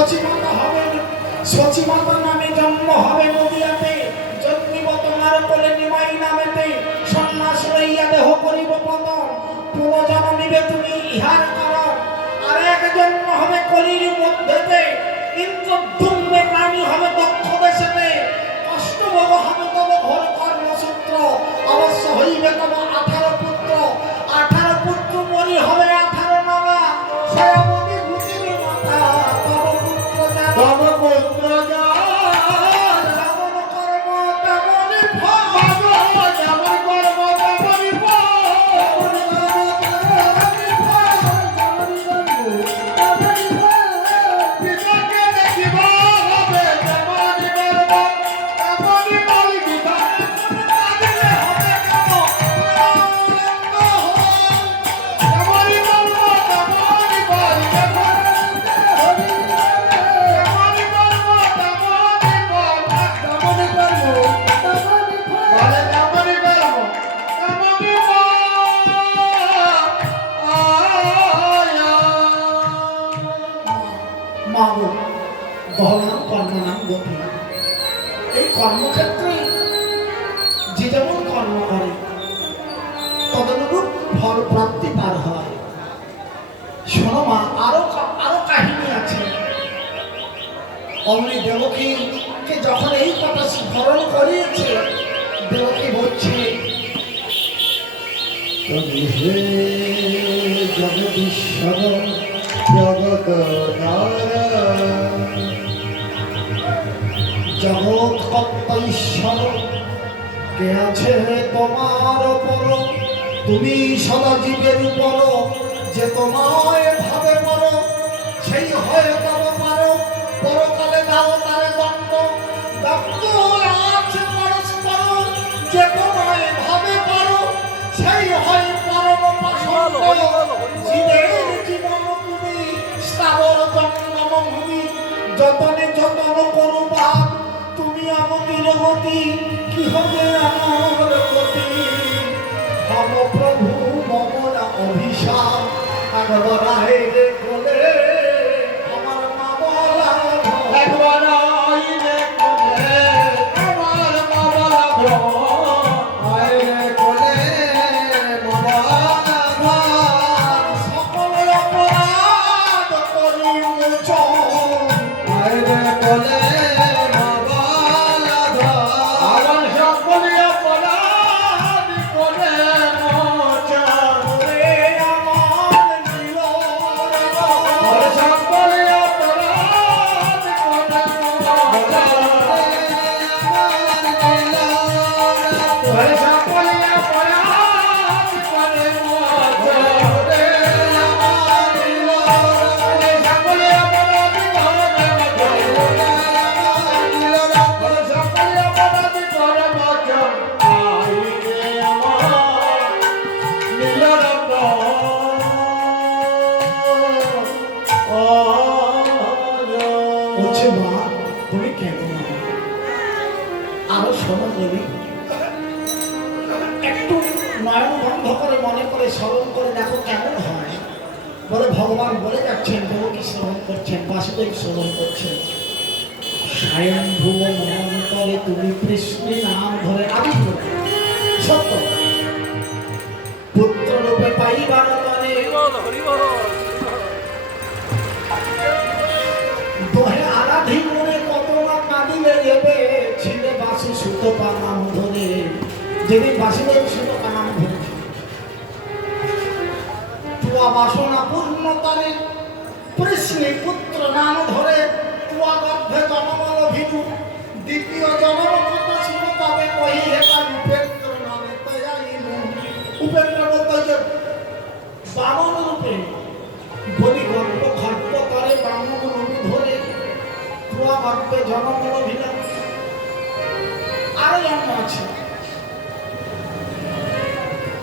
সচিমাতা হবে, সচিমাতা নামে জন্ম হবে নদিয়াতে, জন্মিব তোমার কোলে নিমাই নামেতে, সন্ন্যাস লইয়া দেহ করিব পতন, পুনর্জন্মিবে তুমি ইহার কারণ। আর এক জন্ম হবে কলির মধ্যেতে, কিন্তু দুম্বে প্রাণী হবে দক্ষ দেশেতে, অষ্টভোগ হবে তব ঘর কর্মসূত্র, অবশ্য হইবে তব 18 পুত্র, 18 পুত্র মরি হবে 18 নামা, সয়ামতি ঘুষির মাথা তব পুত্র যারা, তব পুত্র যারা, যেমন কর্ম তেমনি ফল, যেমন কর্ম তেমনি ফল, পিতাকে দেখিব হবে যেমন কর্ম তেমনি ফল, বিধানে কাঁদিলে হবে কেন প্রেমানন্দ হয়, যেমনি কর্ম তেমনি ফল, যেমনি কর্ম তেমনি ফল, যেমনি কর্ম তেমনি ফল, বলে যেমনি কর্ম তেমনি ফল। মা গো, গহনাম কর্মনাম গতি, এই কর্মক্ষেত্রে যে যেমন কর্ম করে তদনুরূপ ফল প্রাপ্তি তার হয়। শোনো মা, আরো কাহিনী আছে। অমনি দেবকীকে যখন এই কথা স্মরণ করিয়েছে, দেবকী বলছে, তবে হে জগদীশ্বর জগৎ নারায়ণ, জগৎ কর্তা ঈশ্বর কে আছে তোমার পর, তুমি সদা জীবের উপর, যে তোমায় ভাবে পর, সেই হয় তব পার, পরকালে দাও তারে দণ্ড, দণ্ড আছে পরস্পর, যে তোমায় ভাবে পর, সেই হয় পরম পাষণ্ড, জীবের জীবন তুমি স্থাবর জন্মভূমি, যতনে যতন করবা তুমি আমাদের গতি, কি হবে আমার গতি, হব প্রভু মমরা অভিশাপ, একবার আইলে কোলে আমার মা বলা, একবার আইলে কোলে আমার মা বলা, আইলে কোলে মা বলা, সকল অপরাধ করি মোচন, আইলে কোলে মা বলা, আমার সকল অপরাধ করে মোচন, রে আমার নীলর আমার সকল অপরাধ করে মোচন, আমার সকল অপরাধ করে মোচন, রে আমার নীলর সকল অপরাধ করে মোচন, সকল অপরাধ করে মোচন, আই রে আমার নীলরঙ্গ। বলছে মা, তুমি কেমন? আরো শোনো বলি, একটু নয়ন বন্ধ করে মনে করে স্মরণ করে দেখো কেমন হয়। বলে ভগবান বলে যাচ্ছেন, দেবকী শ্রবণ করছেন, বাসুদেব শ্রবণ করছেন, স্বয়ং ভুব মন করে তুমি কৃষ্ণের নাম ধরে আদি সত্য পুত্র রূপে পাইবার তরে, দোহে আরাধি মনে কত না কাঁদিলে যাবে, ছিলে বাসি সুত নাম ধরে, যেদিন বাসুদেব সুত নাম ধরেছে, তুয়া বাসনা পূর্ণ করে কৃষ্ণে পুত্র নাম ধরে, তুয়া গর্ভে জন্মল ভিনু, দ্বিতীয় জন্ম কথা ছিল তবে কহি হেতা উপেন্দ্র নামে তয়াইনু। উপেন্দ্র বলতে যে বামন রূপে বলি গর্ভ খাদ্য করে ব্রাহ্মণ নবী ধরে, তুয়া গর্ভে জন্মল ভিনু। আরো জন্ম আছে,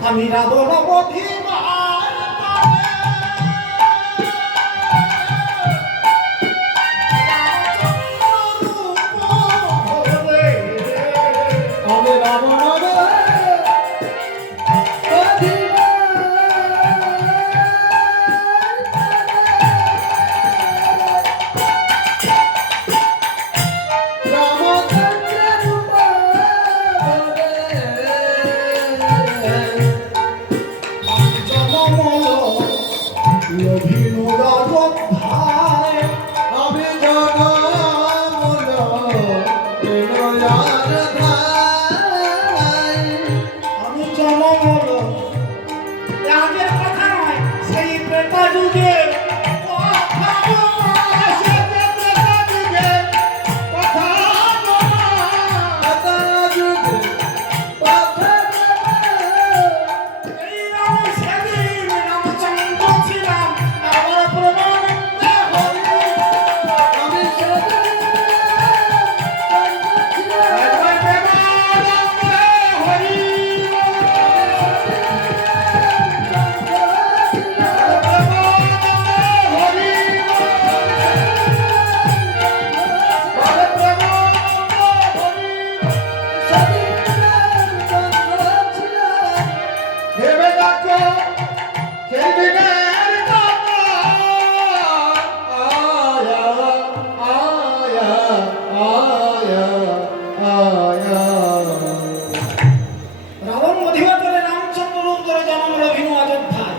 আমি রাবণ বধি লভিনু রাজধায় আমি জনমূল বিনয়ার ধাই আমি জনমল আগের কথা নয় সেই ত্রেতা যুগে কথা নয়, সেই ত্রেতা যুগে কথা নয়। এই আমি সেদিন রামচন্দ্র ছিলাম আমার প্রমাণ হরি একবার প্রেমানন্দে হরি ভেবে দেখো সেই দিনের কথা আয়া আয়া আয়া আয়া রাবণ অধিবাতরে রামচন্দ্র রূপ ধরে জন্ম রভিনু অযোধ্যায়।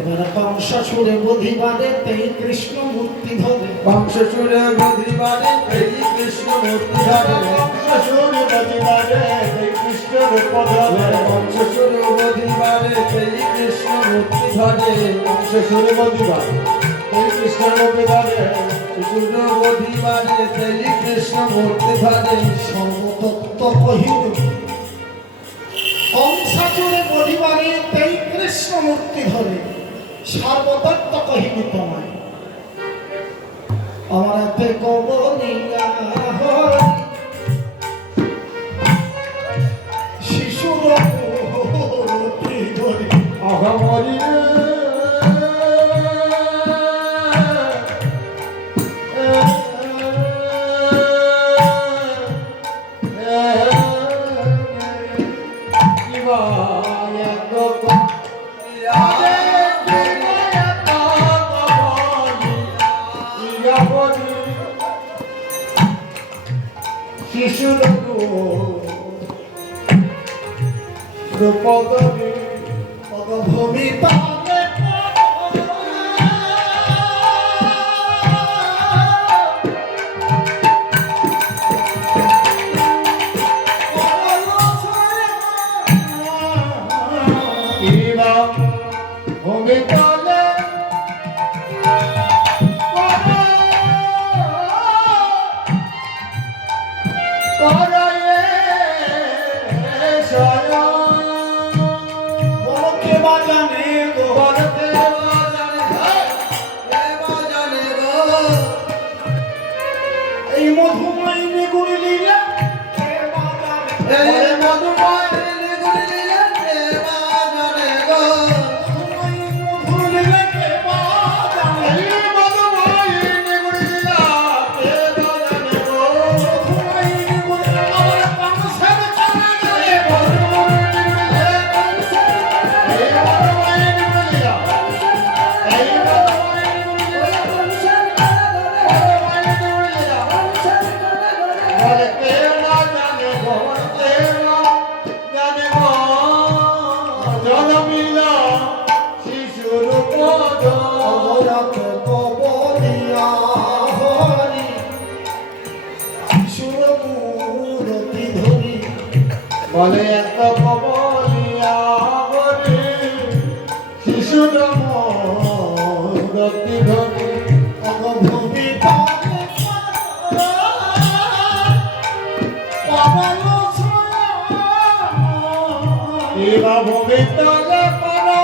এবার কংসাসুরে বধিবাদে তেই কৃষ্ণ মূর্তি ধরে বংশসুরে বুদ্ধিমানে এই কৃষ্ণ মূর্তি ধরে কংসাসুরে বধিবাদে তেই কৃষ্ণ রূপ ধরে বংশসুরে বুদ্ধিমানে এই কৃষ্ণ মূর্তি ধরে কংসাসুরে বধিবাদে তেই কৃষ্ণ রূপ ধরে কৃষ্ণ বুদ্ধিমানে এই কৃষ্ণ মূর্তি ধরে সর্বতত্ত্ব কহিল কংসাসুরে বধিবাদে তেই কৃষ্ণ মূর্তি ধরে সর্বতত্ত্ব কহিল তোমায় আমার হাতে কবলিয়া হরি শিশুর মূর্তি ধরে আগামরি শিশুর রূপদরে পদভূমি তাকে ভূমি তালে বলকে বাজানে গো বলকে বাজানে এই মধুময় নিগুড়ি লীলা কে বাজানে এই মধুময় গুলিলে বাজানে গো মধুময় মধুর লীলা কে বাজানে এই মধুময় গুলিলা কে বাজানে গো মধুময় নিগুড়ি আমার কংসের চলে গেলে মধুময় গুলিলে এই মধুময় গুলিলা এই মধুময় গুলিলা মধুময় গুলিলা বলে কে না জানে গো কে না জানে গো জনমিলা শিশুর পদ অবরাতে কবলিয়া হরি শিশুর মূর্তি ধরি বলে এত কবলিয়া বলে শিশুর মূর্তি ধরে অগভূমি তাকে পাবন এরা ভূমি তলে পারা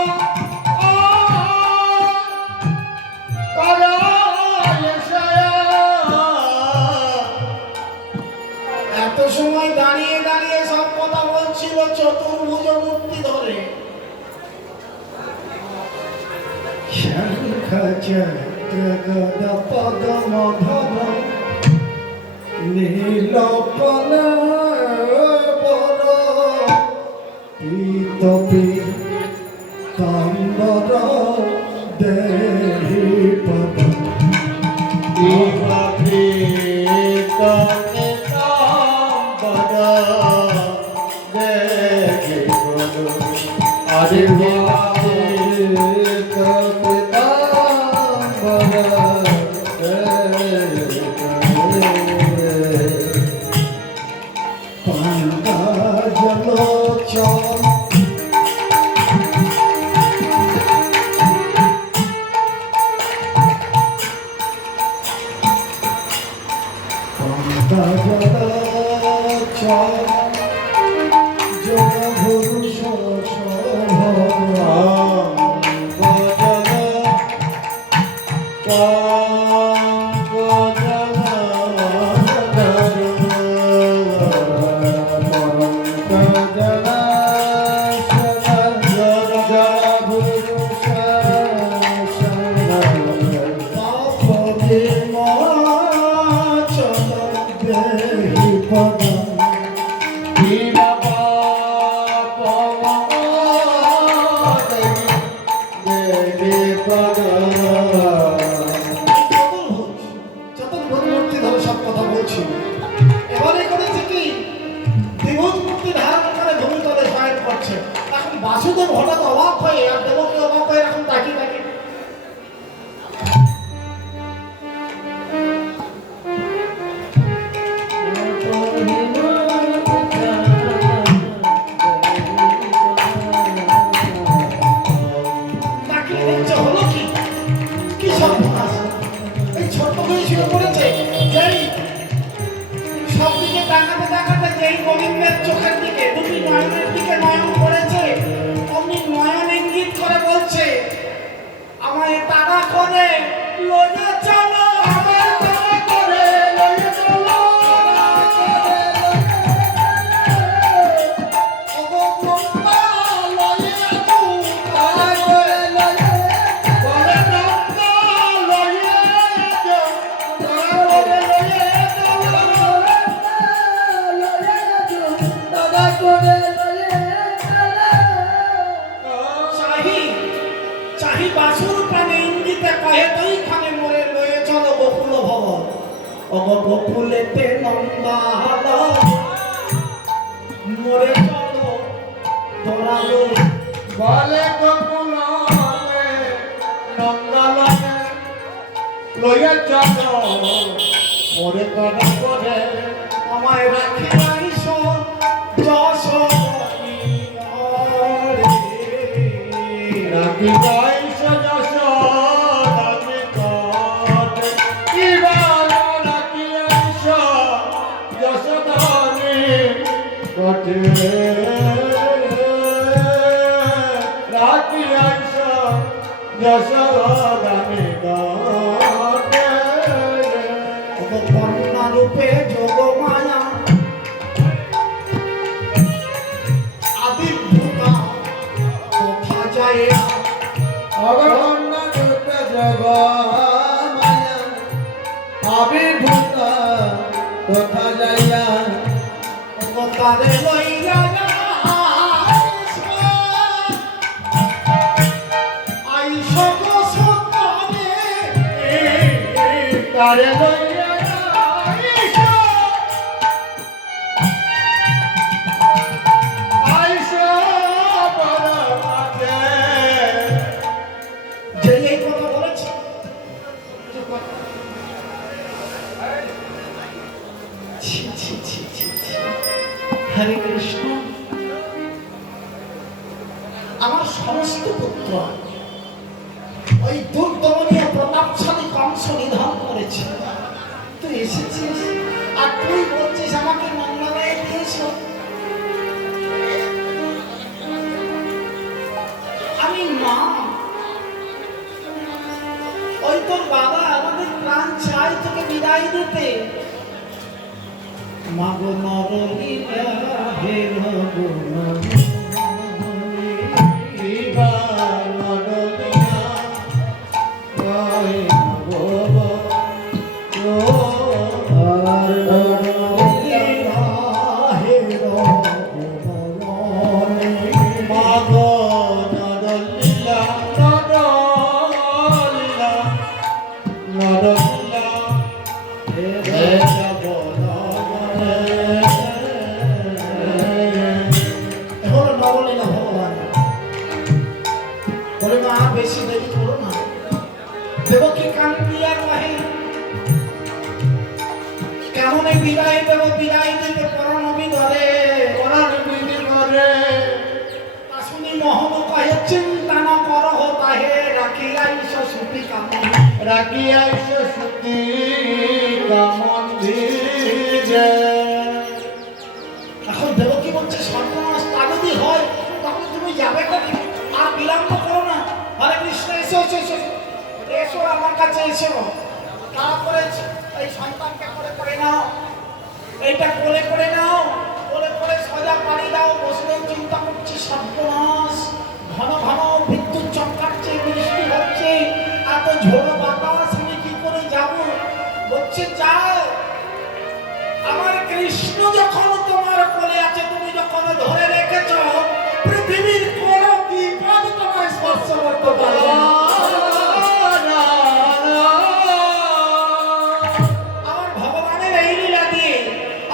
এত সময় দাঁড়িয়ে দাঁড়িয়ে সব কথা বলছিল চতুর্ভুজ মূর্তি ধরে শঙ্খ চক্র গদা পদ্ম ধর নীলপল বর পীত কাম্বর দেহি পদ আরে যতন পরিবর্তী ধরে সব কথা বলছি এবারে করেছে কি দ্বিভুজ মূর্তি ধারণ করে ভূমিতলে শয়ন করছে এখন বাসুদেব হঠাৎ অবাক হয়ে আর দেবকী অবাক হয়ে এখন তাকিয়ে থাকে তাকিয়ে দেখছে হলো কি কি সর্বনাশ এই ছোট্ট করে শুয়ে পড়েছে যেই সব দিকে তাকাতে তাকাতে যেই গোবিন্দের চোখের দিকে দুটি নয়নের দিকে নয়ন পড়েছে অমনি নয়ন ইঙ্গিত করে বলছে আমায় তাড়া করে লয়ে চলো আমায় তাড়া করে লয়ে চলো ওগো ব্রহ্মা লয়ে তু তাড়া করে লয়ে বলে ব্রহ্মা লয়ে যো তাড়া করে লয়ে চাহি বাসুর প্রাণে ইঙ্গিতে কহে তুই খানে মোরে লয়ে চলো বকুল ভবন অগ বকুলেতে নন্দাল মোরে চলো তোরালো বলে গোকুলে নন্দলালে লইয়া চল ওরে কানে করে আমায় রাখি আইস যশোদী রাখি গাইস যশোদানি কাটে কিবার রাখি আইস যশোদানি কাটে রাখি আইস যশোদানি কাটে কন্যা রূপে যোগ মায়া আবির্ভূতা কোথা যায় অগণ্য রূপে জগ মায়া আবির্ভূত তথা যাইয়া তারে লইয়া আইস গো সন্তানে তারে লইয়া আইস বড় মাঝে যে এই কথা বলেছে ছি ছি ছি ছি ছি। হরে কৃষ্ণ আমার সমস্ত পুত্র ওই দুর্দমনীয় প্রতাপশালী কংস নিধন করেছে তুই এসেছিস আর তুই বলছিস আমাকে মঙ্গলায় দিয়েছ আমি মা ওই তোর বাবা আমাদের প্রাণ চাই তোকে বিদায় দিতে মাগো নরলীলা হে রঘুনাথ বেশি দেরি করো না দেবকী কান্দিয়া কহে কেমন বিদায় দেব বিদায় দিতে পরনবী ধরে শুনি মোহন কহে চিন্তা না করহ তাহে রাখিয়া ইস সুতি কামন রাখিয়া সুতি কামন্দিরে এখন দেবকী বলছে সর্বনাশ তা যদি হয় তাহলে তুমি যাবে কোথায় বিলম্ব করো না। হরে কৃষ্ণ, এসো এসো এসো এসো আমার কাছে এসো। তারপরে এই সন্তানকে করে করে নাও, এইটা কোলে করে নাও, কোলে করে সোজা পানি দাও। বসলেও চিন্তা করছি সর্বনাশ, ঘন ঘন বিদ্যুৎ চমকাচ্ছে, বৃষ্টি হচ্ছে, এত ঝোড়ো বাতাস, আমি কি করে যাব? বলছে যাও, আমার কৃষ্ণ যখন তোমার কোলে আছে, তুমি যখন ধরে রেখেছ, পৃথিবীর কোন বিপদ তোমার স্পর্শ করতে পারবে না। আমার ভগবানের এই লীলা দিয়ে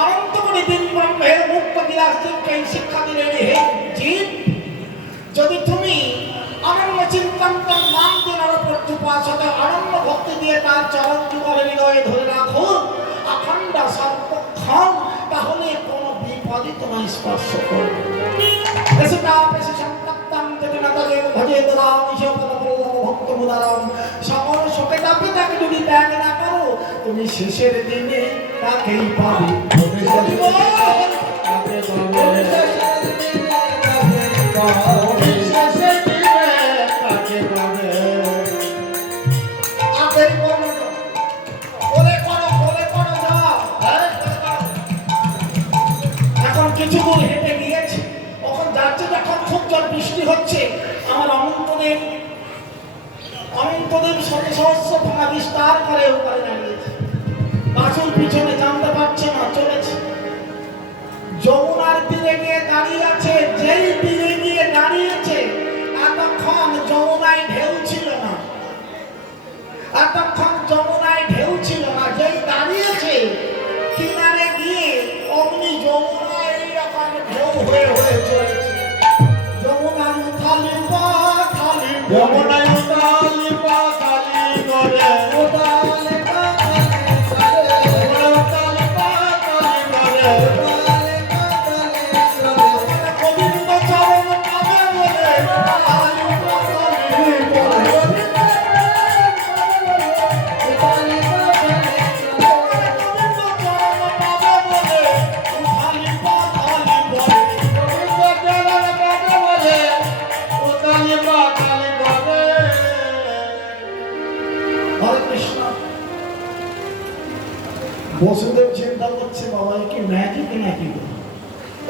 অনন্ত কোটি দিন ব্রহ্মের মুক্ত বিলাস জীবকে এই শিক্ষা দিলেন, হে জীব, যদি তুমি অনন্য চিন্তন নাম দিয়ে নরপর্যুপাসত অনন্য ভক্তি দিয়ে তার চরণ যুগলের হৃদয়ে ধরে রাখো অখণ্ড সর্বক্ষণ, তাহলে কোনো বিপদই তোমায় স্পর্শ করবে। এসে তাপেসে সংতপ্তম যদি না তাকে ভজে দরাম ঈশ্বরপদপল্লব ভক্তমুদারম, সকল শোকে তাপে তাকে যদি ত্যাগ না করো, তুমি শেষের দিনে তাকেই পাবে। এখন কিছু দূর হেঁটে গিয়েছে, ওখান যাচ্ছে, যখন খুব জল বৃষ্টি হচ্ছে, আমার অনন্তদেব শত সহস্র ভাঙা বিস্তার করে উপরে দাঁড়িয়েছে। বাছুর পিছনে জানতে পারছে না, চলেছে। যমুনার তীরে গিয়ে দাঁড়িয়ে আছে, যেই তীরে গিয়ে দাঁড়িয়েছে, এতক্ষণ যমুনায় ঢেউ ছিল না, এতক্ষণ যমুনায় ঢেউ ছিল না, যেই দাঁড়িয়েছে কিনারে গিয়ে অমনি যমুনায় এইরকম ঢেউ হয়ে হয়ে চলেছে। যমুনার উথালি পা খালি, যমুনায় উতালি পা খালি করে, উথালি পা খালি করে, উতালি পা খালি করে, গোবিন্দ চরণ পাবে বলে উথালি পা খালি করে, উথালি পা খালি করে, গোবিন্দ চরণ পাবে বলে উথালি পা খালি করে। উতালি পা খালি করে। হরে কৃষ্ণ। বসুদেব চিন্তা করছে, বাবা কি ম্যাজিক নাকি?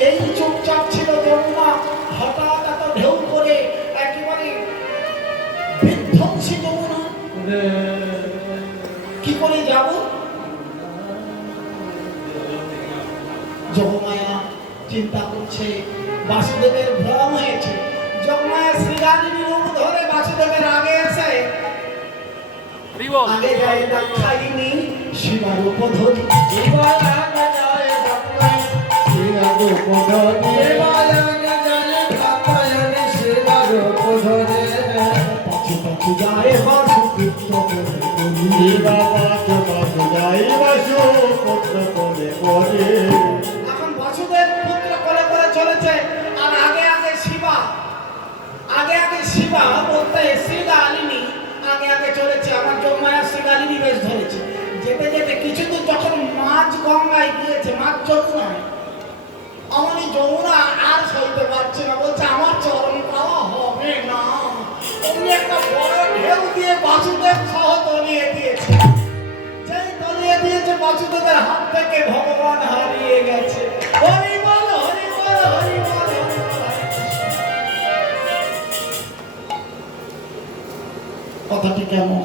এই চুপচাপ ছিল যমুনা, হঠাৎ এত ঢেউ করে একেবারে বিধ্বংসী যমুনা, কি করে যাব? যোগমায়া চিন্তা করছে, বাসুদেবের ভ্রম হয়েছে। যোগমায়া শ্রীরানীর রূপ ধরে বাসুদেবের আগে এসে আগে যায় দেখাইনি শিবার উপধরি, এবার আগে যায় বাপ্পাই, শিরাগ উপধরে। এবার আগে যায় বাপ্পাই, শিরাগ উপধরে। পাছু পাছু যায় বাসু পুত্র করে বলি। এবার পাছু পাছু যায় বাসু পুত্র করে বলে। এখন বাসুদেব পুত্র করে করে চলেছে, আর আগে আগে শিবা, আগে আগে শিবা বলতে শ্রীগালিনী আগে আগে চলেছে। আমার যোগমায়া শ্রীগালিনী বেশ ধরেছে। যেতে যেতে কিছু দূর যখন মাঝ গঙ্গায় গিয়েছে, মাঝ যমুনায়, অমনি যমুনা আর সইতে পারছে না, বলছে আমার চরণ পাওয়া হবে না। অমনি একটা বড় ঢেউ দিয়ে বাসুদেব সহ তলিয়ে দিয়েছে। যেই তলিয়ে দিয়েছে, বাসুদেবের হাত থেকে ভগবান হারিয়ে গেছে। হরি বল হরি বল হরি বল হরি বল, হরে কৃষ্ণ। কথাটি কেমন?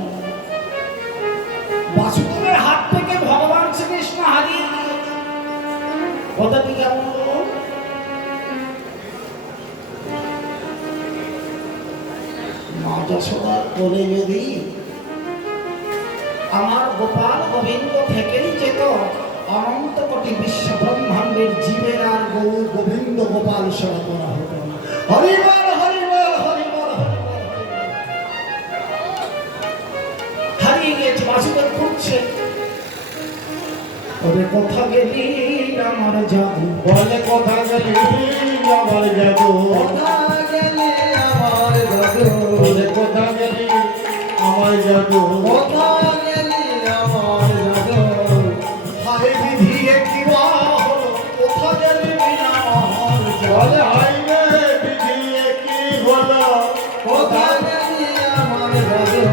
বাসুদেবের হাত থেকে ভগবান শ্রীকৃষ্ণ হারিয়ে গেছে। কথাটি কেমন? মা যশোদার কোলে যদি আমার গোপাল গোবিন্দ থেকেই যেত, অনন্ত কোটি বিশ্ব ব্রহ্মাণ্ডের জীবের আর গৌর গোবিন্দ গোপাল সেবা করা হতো না। হরি বল হরি বল হরি বল হরি বল হরি বল। হারিয়ে গিয়েছে। বাসুদেব খুঁজছে, ওরে কোথা গেলি আমার জাদু, বলে কোথা গেলি আমার জাদু, কোথা গেলি আমার জাদু, বলে কোথা গেলি আমার জাদু, কোথা গেলি আমার জাদু। হায় বিধি কি বা হলো, কোথা গেলি আমার জাদু। বলে হাই রে বিধি কি হলো, কোথায় গেলি আমার বদন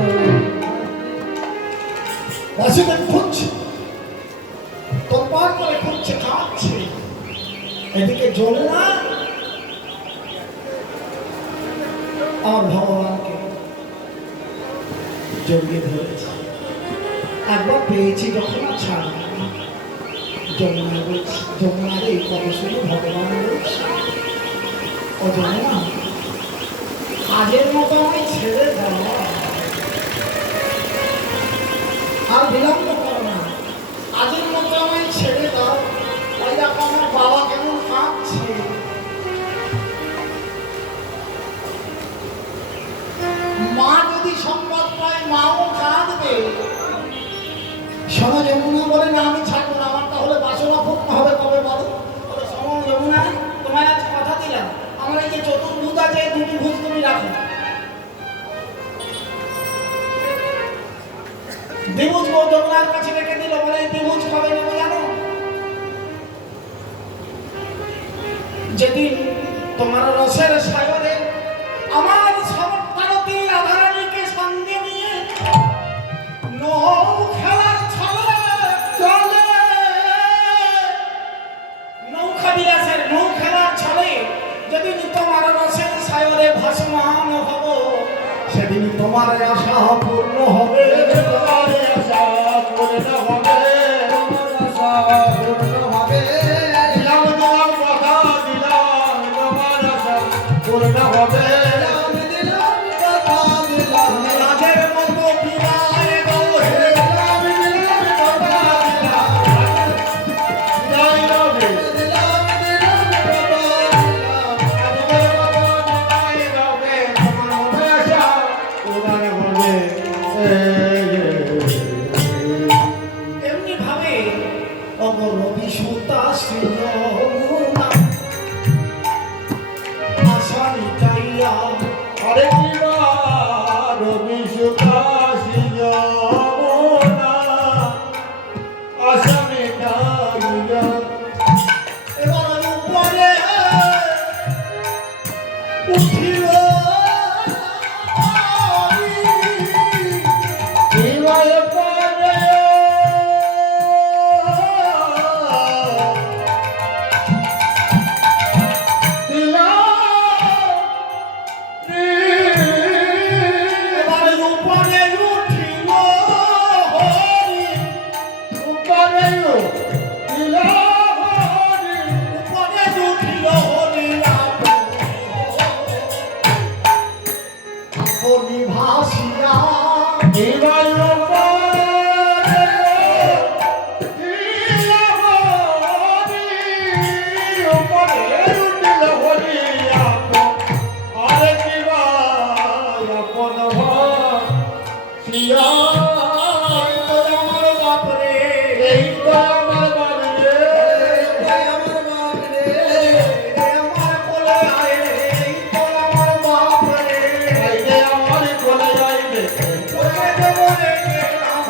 বাসুদেব খুঁজছে, তোরপার করে খুঁজছে, খাচ্ছে। এদিকে যমুনা আমার ভগবানকে জড়িয়ে ধরেছে। একবার পেয়েছি যখন আর ছাড় না। যমুনা বলছি, যমুনা রে কত শুধু ভগবান বলছে, ও যমুনা আজের মতো আমায় ছেড়ে দাও, আর বিলম্ব করো না, আজের মতো আমায় ছেড়ে দাও। ওই দেখো আমার বাবা কেমন কাঁদছে। মা যদি সংবাদ পায় মাও কাঁদবে। শোনো যমুনা বলে না আমি ছাড়বো না, আমার তাহলে বাসনা পূর্ণ হবে কবে বলো? বলে শোনো যমুনা, তোমার আজ কথা দিলাম, আমার এই যে চতুর্ভুজ আছে এই দুটি ভুজ তুমি রাখো। দ্বিভুজ যমুনার কাছে রেখে দিল, বলে এই দ্বিভুজ কবে নেবো জানো? যেদিন তোমার রসের সাগরে আমার সর্বভারতী রাধারানীকে সঙ্গে নিয়ে নৌ খেলার ছলে চলে, নৌকা বিলাসের নৌ খেলার ছলে যেদিন তোমার রসের সাগরে ভাসমান হব, সেদিন তোমার আশা পূর্ণ হবে। তোমার আশা পূর্ণ হবে, তোমার আশা পূর্ণ হবে। দিলাম দিলাম কথা দিলাম, তোমার আশা পূর্ণ হবে। দিলাম দিলাম কথা দিলাম, রাজের মতো বিদায় দাও হে। দিলাম দিলাম কথা দিলাম, বিদায় হবে। দিলাম দিলাম কথা দিলাম, আজকের মতো বিদায় হবে। তোমার হবে আশা পূর্ণ হবে। এমনি ভাবে অগরবি সুতা শ্রীয়মুনা আশা মিটাইয়া আরে কিবা রবি সুকাশি যমুনা আশা মিটাইয়া এবার উপরে উঠিল কিবায় পরে এবার উপরে উঠিল হরি, উপরে উঠিল হরি আপনি ভাসিয়া আমার বাপরে আমার কোলে আয় রে, আমার বাপরে ওরে দেবো রে গেলাম।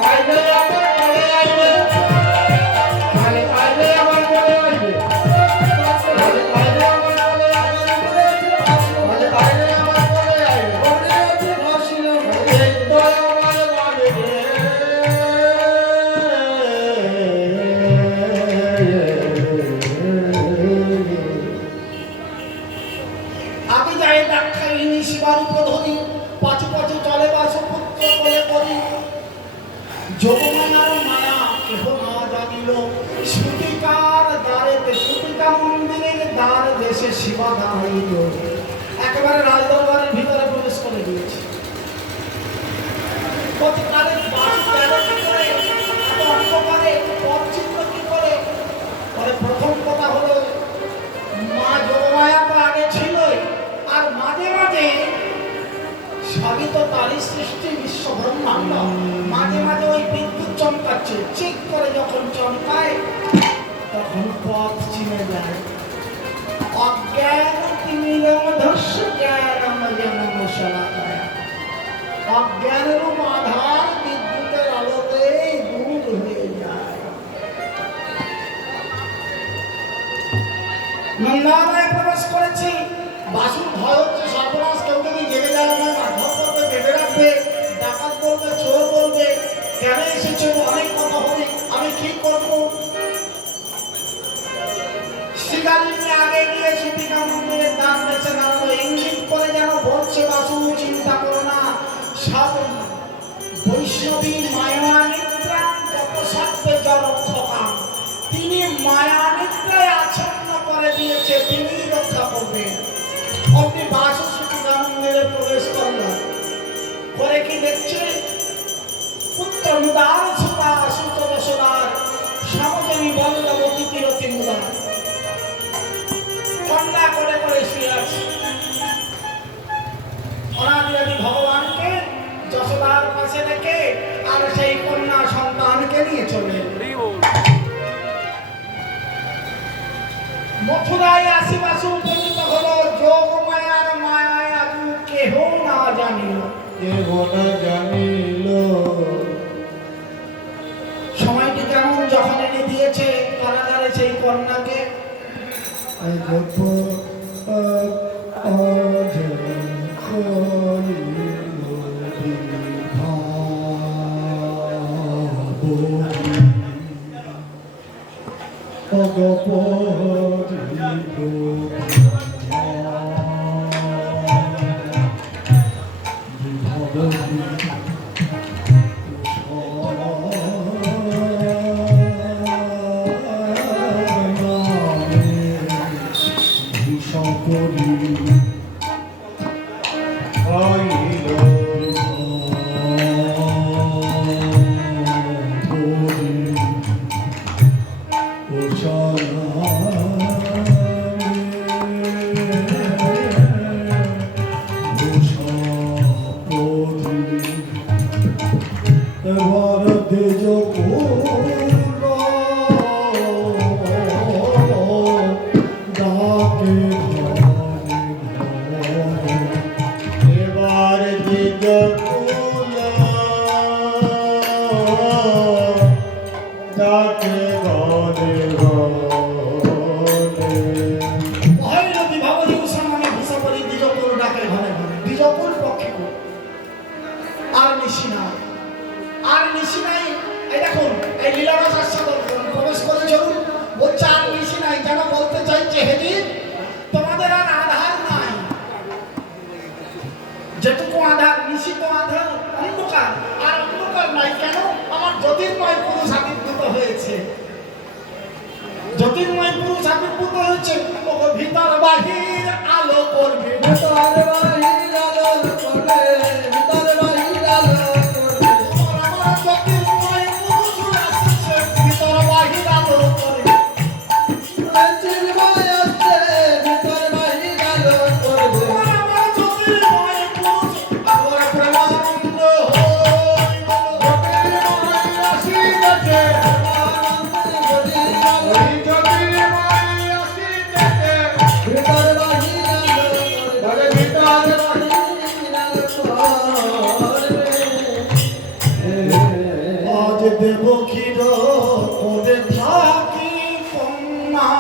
আমি যাই দাক্ষায়িনী শিবার উপধরি, পাচু পাচু চলে বাসপুত্র বলে করি। যোগমায়ার মায়া কেহ না জানিল, সুতিকার দ্বারেতে সুতিকা মন্দিরের দ্বার দেশে শিবা দাঁড়াইল। একেবারে রাজদরবারের ভিতরে প্রবেশ করে দিয়েছে। প্রতিকারে বাসু গেল কি করে, এত অন্ধকারে পথ চিহ্ন কি করে? পরে প্রথম কথা হলো মা যোগমায়া তো আগে ছিলই, আর মাঝে মাঝে সবই তো তারই সৃষ্টি বিশ্ব ব্রহ্মাণ্ড, মাঝে মাঝে ওই বিদ্যুৎ চমকাচ্ছে, চিক করে যখন চমকায় তখন পথ চিনে যায়। অজ্ঞান তিমিরমধস্য জ্ঞানম যেন মশলাকায়, অজ্ঞানের আধার বিদ্যুতের আলোতেই দূর হয়ে যায়। নন্দালয়ে প্রবেশ করেছি, বাসুর ভয় হচ্ছে সর্বনাশ, কেউ যদি জেগে যায় না বৈষ্ণবী মায়া নিদ্রা যত সত্ত্বে জরক্ষকা, তিনি মায়া নিদ্রায় আচ্ছন্ন করে দিয়েছে, তিনি রক্ষা করবেন। অমনি বাসুসুতি মন্দিরে প্রবেশ করলেন, করে কি দেখছে পুত্র মুদার সুতা সুত দশদার সমজনী বল্লবতী কিরতি মুদার কন্যা করে করে শুয়ে আছে। অনাদি ভগবানকে যশোদার পাশে রেখে আর সেই কন্যা সন্তানকে নিয়ে চলে মথুরায় আসিবাসু উপনীত হলো। যোগ মায়ার মায়ায় আদু কেহ না জানিল, কেহ না জানিল। সময়টি কেমন যখন এনে দিয়েছে কারাগারে সেই কন্যাকে। যেটুকু আধার নিশিত আধার অন্ধকার, আর অন্ধকার নাই কেন? আমার জ্যোতির্ময় পুরুষ আবির্ভূত হয়েছে। জ্যোতির্ময় পুরুষ আবির্ভূত হয়েছে, ওকে ভিতর বাহির আলো করবে, ভিতর বাহির আলো করবে, ভিতর বাহির আলো করবে। আমার জ্যোতির্ময় পুরুষ আসছে, ভিতর বাহির আলো করবে। জ্যোতির্ময় আসছে, ভিতর বাহির আলো করবে। আমার জ্যোতির্ময় পুরুষ আমার প্রেমানন্দ হই বলো। জ্যোতির্ময় আসিতেছে, দেবক্ষীর পদে থাকি কন্যা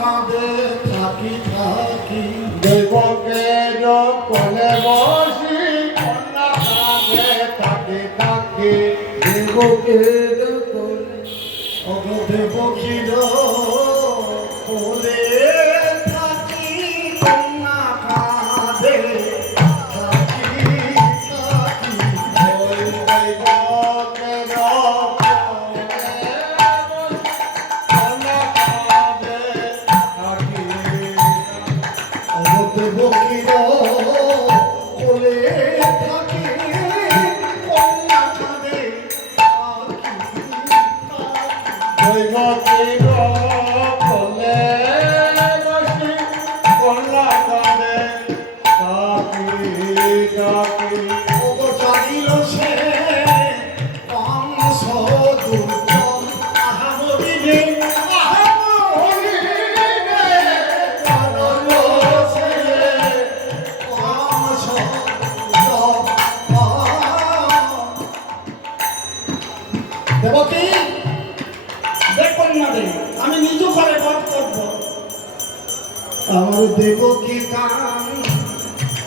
কাঁদে থাকি থাকি, দেবকের কোলে বসি কন্যা কাঁদে থাকি থাকি, দেবকের কোলে দেবক্ষীর কোলে থাকি কন্যা কাঁদে থাকি থাকি। ওই দেবকের কন্যা কাঁদে থাকি, দেবকীর কোলে থাকি কন্যা কাঁদে থাকি থাকি। দেবকের কোলে বসি কন্যা কাঁদে থাকি থাকি। ওগো জানিল সে কংস দুর্জন, আহা মরিবে আহা মরিবে, জানিল সে কংস দুর্জন। দেবকী দেখুন না দেব, আমি নিজ ঘরে বধ করব। আমার দেবকী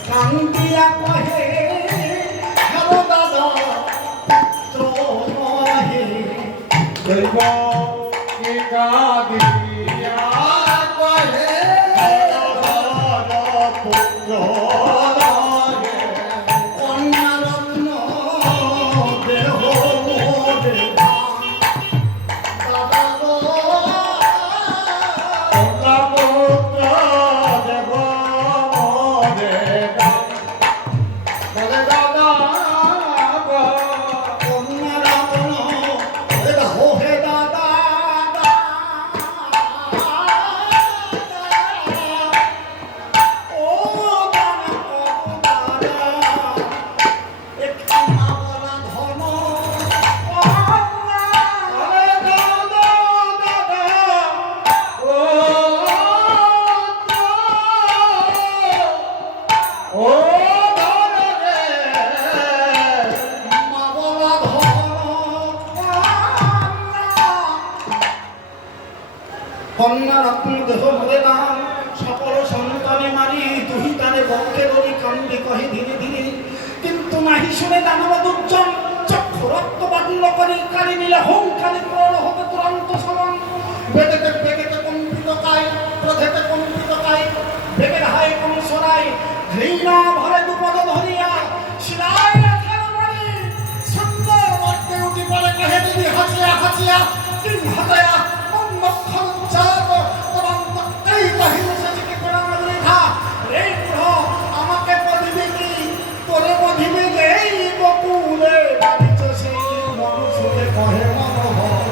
কান্দিয়া কহে, হ্যালো দাদা পুত্র নহে। দেবকী কাঁদিয়া কহে, পুত্র কন্যা রত্ন দেহ কন্যা রত্ন দেহ মরে দাম সকল সন্তানে মারি তুহি তারে বক্ষে ধরি কান্দি কহে ধীরে ধীরে কিন্তু নাহি শুনে দানব দুর্জন চক্ষু রক্ত বাদুল্য করি কারি নিলে হুঙ্কারি প্রণ হবে তুরন্ত সমান বেগেতে বেগেতে কম্পিত কায় ক্রোধেতে কম্পিত কায় বেগের হায় কংসরায় ঘৃণা ভরে দুপদ ধরিয়া শিলায় রাখার মারি সুন্দর মধ্যে উঠি পড়ে কহে দিদি হাসিয়া হাসিয়া তিন হাতায়া মক্ষণ চাপ তোমার তক্তাই কহিল সেটিকে কোনা মাদুরি খা রে বুড়ো আমাকে বলিবি কি তোরে বধিবি যে এই বকুলে বাড়িছ সেই মনুষ্যকে কহে মনোহর